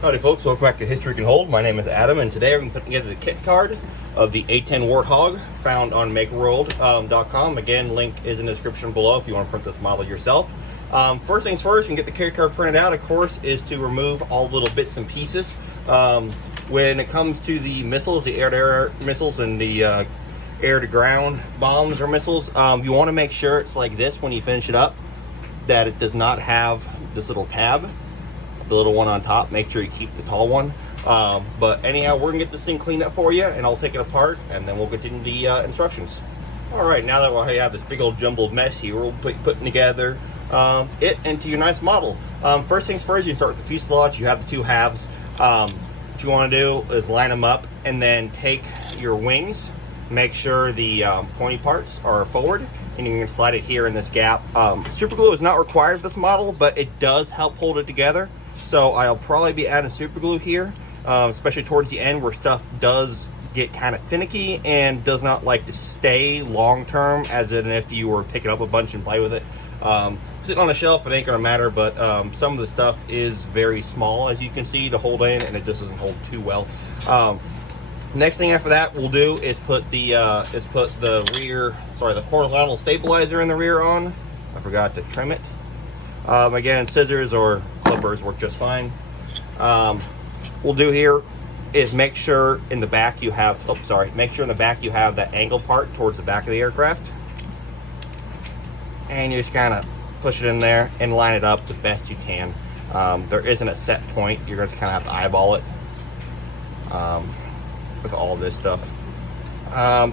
Howdy folks, welcome back to History Can Hold. My name is Adam, and today I'm going to put together the kit card of the A-10 Warthog found on MakeWorld.com. Again, link is in the description below if you want to print this model yourself. First things first, you can get the kit card printed out, of course, is to remove all the little bits and pieces. When it comes to the missiles, the air-to-air missiles and the air-to-ground bombs or missiles, you want to make sure it's like this when you finish it up, that it does not have this little tab. The little one on top, make sure you keep the tall one. But anyhow, we're gonna get this thing cleaned up for you, and I'll take it apart, and then we'll get into the instructions. All right, now that we have this big old jumbled mess here, we'll be putting together it into your nice model. First things first, you can start with the fuselage. You have the two halves. What you want to do is line them up, and then take your wings. Make sure the pointy parts are forward, and you can slide it here in this gap. Super glue is not required for this model, but it does help hold it together. So I'll probably be adding super glue here, especially towards the end where stuff does get kind of finicky and does not like to stay long term, as in if you were picking up a bunch and play with it. Sitting on a shelf, it ain't gonna matter, but some of the stuff is very small, as you can see, to hold in, and it just doesn't hold too well. Next thing after that we'll do is put the the horizontal stabilizer in the rear on. I forgot to trim it. Again, scissors or clippers work just fine. We'll do here is make sure in the back you have, make sure in the back you have that angle part towards the back of the aircraft. And you just kind of push it in there and line it up the best you can. There isn't a set point. You're going to kind of have to eyeball it with all this stuff.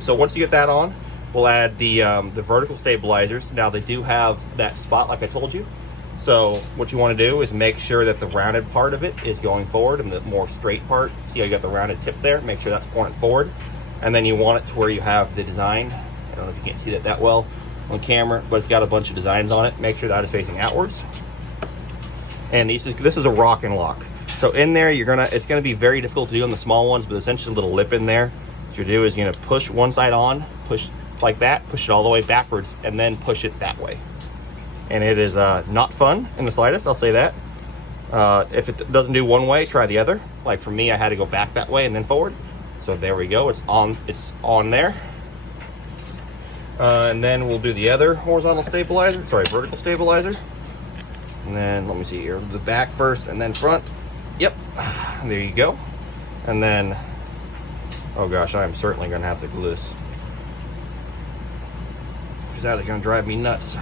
So once you get that on, we'll add the vertical stabilizers. Now they do have that spot like I told you. So what you want to do is make sure that the rounded part of it is going forward, and the more straight part, see how you got the rounded tip there, make sure that's pointed forward. And then you want it to where you have the design. I don't know if you can't see that well on camera, but it's got a bunch of designs on it. Make sure that is facing outwards. And this is a rock and lock. So in there, it's gonna be very difficult to do on the small ones, but essentially a little lip in there. So you do is you're gonna push one side on, push like that, push it all the way backwards, and then push it that way. And it is not fun in the slightest, I'll say that. If it doesn't do one way, try the other. Like for me, I had to go back that way and then forward. So there we go, it's on there. And then we'll do the other vertical stabilizer. And then let me see here, the back first and then front. Yep, there you go. And then, oh gosh, I'm certainly gonna have to glue this, because that is gonna drive me nuts.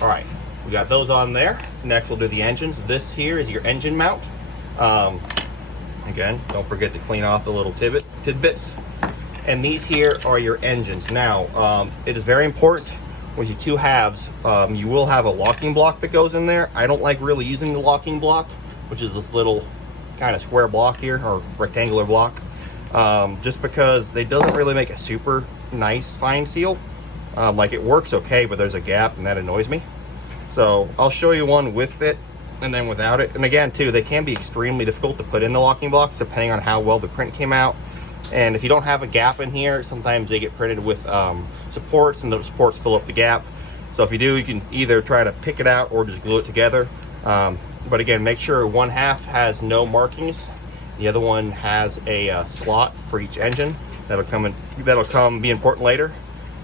All right, we got those on there. Next we'll do the engines. This here is your engine mount. Again, don't forget to clean off the little tidbits. And these here are your engines. Now, it is very important with your two halves, you will have a locking block that goes in there. I don't like really using the locking block, which is this little kind of square block here, or rectangular block, just because they doesn't really make a super nice fine seal. Like it works okay, but there's a gap and that annoys me. So I'll show you one with it and then without it. And again too, they can be extremely difficult to put in the locking blocks depending on how well the print came out. And if you don't have a gap in here, sometimes they get printed with supports, and those supports fill up the gap. So if you do, you can either try to pick it out or just glue it together. But again, make sure one half has no markings. The other one has a slot for each engine. That'll be important later.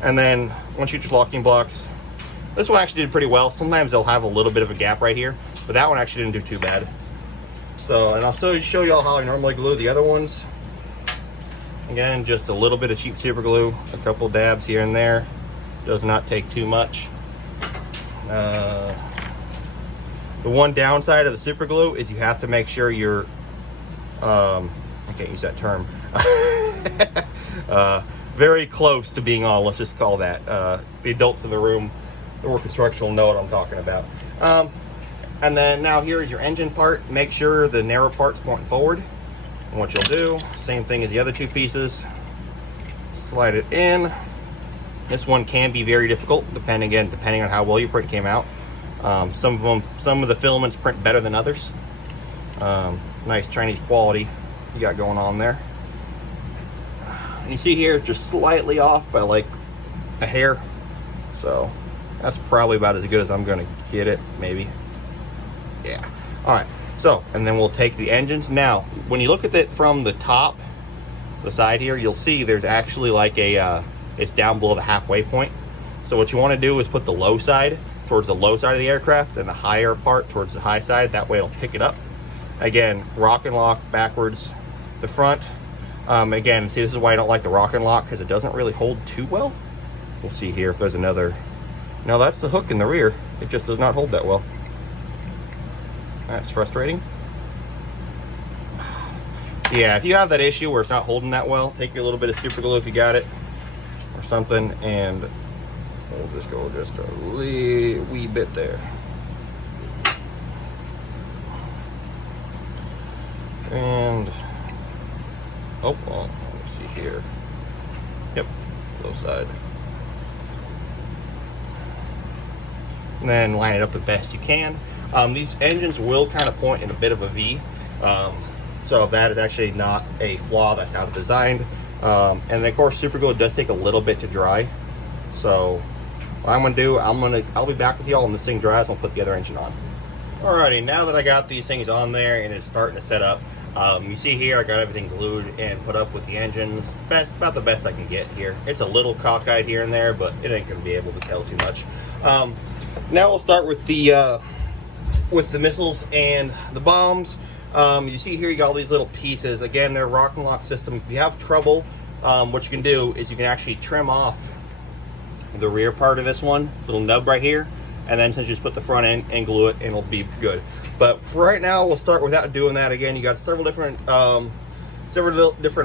And then once you get your locking blocks, this one actually did pretty well. Sometimes they'll have a little bit of a gap right here, but that one actually didn't do too bad. So, and I'll show you all how I normally glue the other ones. Again, just a little bit of cheap super glue, a couple dabs here and there. Does not take too much. The one downside of the super glue is you have to make sure you're, I can't use that term, very close to being on, let's just call that. The adults in the room that work construction will know what I'm talking about. And then now here is your engine part. Make sure the narrow part's pointing forward. And what you'll do, same thing as the other two pieces, slide it in. This one can be very difficult, depending on how well your print came out. Some of the filaments print better than others. Nice Chinese quality you got going on there. And you see here, just slightly off by like a hair. So that's probably about as good as I'm gonna get it, maybe. Yeah. All right. So, and then we'll take the engines. Now, when you look at it from the top, the side here, you'll see there's actually like a, it's down below the halfway point. So what you want to do is put the low side towards the low side of the aircraft and the higher part towards the high side. That way it'll pick it up. Again, rock and lock backwards the front. Again, see, this is why I don't like the rock and lock, because it doesn't really hold too well. We'll see here if there's another. No, that's the hook in the rear. It just does not hold that well. That's frustrating. Yeah, if you have that issue where it's not holding that well, take a little bit of super glue if you got it, or something, and we'll just go just a wee bit there. And, oh, well, let's see here. Yep, low side. And then line it up the best you can. These engines will kind of point in a bit of a V. So that is actually not a flaw, that's how it's designed. And then of course, super glue does take a little bit to dry. So what I'm gonna do, I'll be back with y'all when this thing dries and I'll put the other engine on. Alrighty, now that I got these things on there and it's starting to set up, you see here I got everything glued and put up with the engines. That's about the best I can get here. It's a little cockeyed here and there, but it ain't gonna be able to tell too much. Now we'll start with the missiles and the bombs. You see here you got all these little pieces. Again, they're rock and lock system. If you have trouble, what you can do is you can actually trim off the rear part of this one, little nub right here, and then since you just put the front in and glue it, and it'll be good. But for right now, we'll start without doing that. Again, you got several different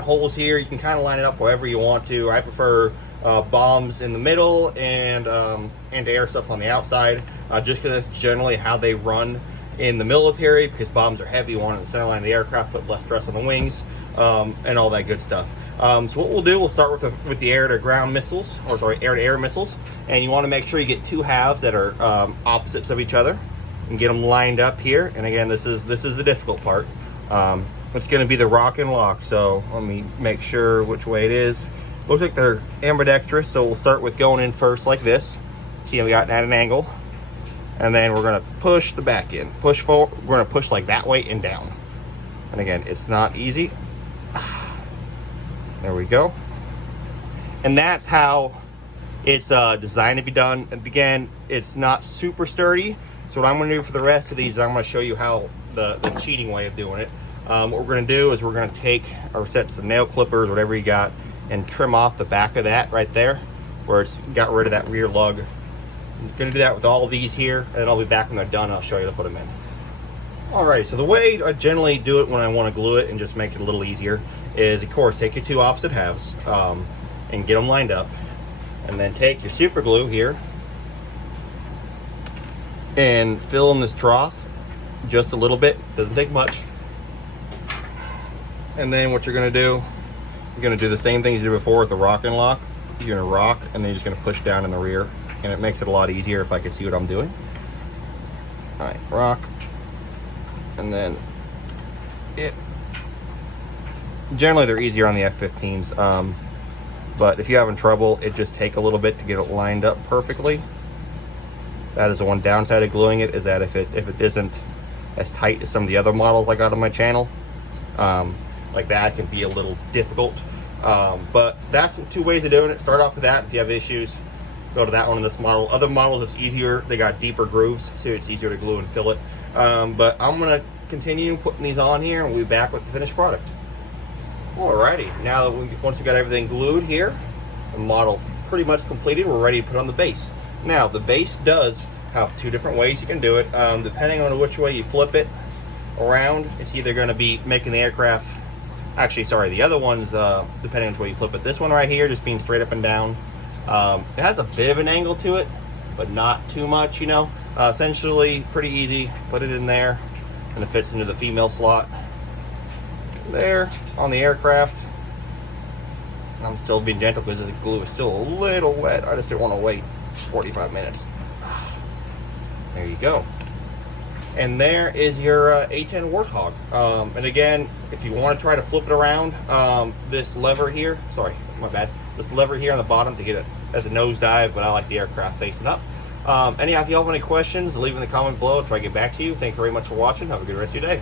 holes here. You can kind of line it up however you want to. I prefer bombs in the middle and air stuff on the outside, just because that's generally how they run in the military, because bombs are heavy. You want it in the center line of the aircraft, put less stress on the wings, and all that good stuff. So what we'll do, we'll start with the air-to-ground missiles, or sorry, air-to-air missiles, and you want to make sure you get two halves that are opposites of each other, and get them lined up here. And again, this is the difficult part. It's going to be the rock and lock. So let me make sure which way it is. Looks like they're ambidextrous, so we'll start with going in first like this. See, we got it at an angle. And then we're gonna push the back in, push forward. We're gonna push like that way and down. And again, it's not easy. There we go. And that's how it's designed to be done. And again, it's not super sturdy. So what I'm gonna do for the rest of these is I'm gonna show you how the cheating way of doing it. What we're gonna do is we're gonna take our sets of nail clippers, whatever you got, and trim off the back of that right there, where it's got rid of that rear lug. I'm gonna do that with all of these here, and then I'll be back when they're done. I'll show you to put them in. Alright, so the way I generally do it when I want to glue it and just make it a little easier is, of course, take your two opposite halves and get them lined up, and then take your super glue here and fill in this trough just a little bit. Doesn't take much. And then what you're gonna do, you're gonna do the same things you did before with the rock and lock. You're gonna rock, and then you're just gonna push down in the rear. And it makes it a lot easier if I can see what I'm doing. All right, rock, and then generally they're easier on the F-15s, but if you're having trouble, it just take a little bit to get it lined up perfectly. That is the one downside of gluing it, is that if it isn't as tight as some of the other models I got on my channel, like that can be a little difficult. But that's two ways of doing it. Start off with that. If you have issues, go to that one in this model. Other models, it's easier. They got deeper grooves, so it's easier to glue and fill it. But I'm gonna continue putting these on here, and we'll be back with the finished product. Alrighty, now that once we got everything glued here, the model pretty much completed, we're ready to put on the base. Now, the base does have two different ways you can do it. Depending on which way you flip it around, it's either gonna be making the aircraft, actually, sorry, the other one's, depending on which way you flip it. This one right here, just being straight up and down. It has a bit of an angle to it, but not too much, you know. Essentially, pretty easy. Put it in there, and it fits into the female slot there on the aircraft. I'm still being gentle because the glue is still a little wet. I just didn't want to wait 45 minutes. There you go. And there is your A-10 Warthog. And again, if you want to try to flip it around, this lever here, sorry, my bad. This lever here on the bottom to get it at the nosedive, but I like the aircraft facing up. Anyhow, if you all have any questions, leave in the comment below. I'll try to get back to you. Thank you very much for watching. Have a good rest of your day.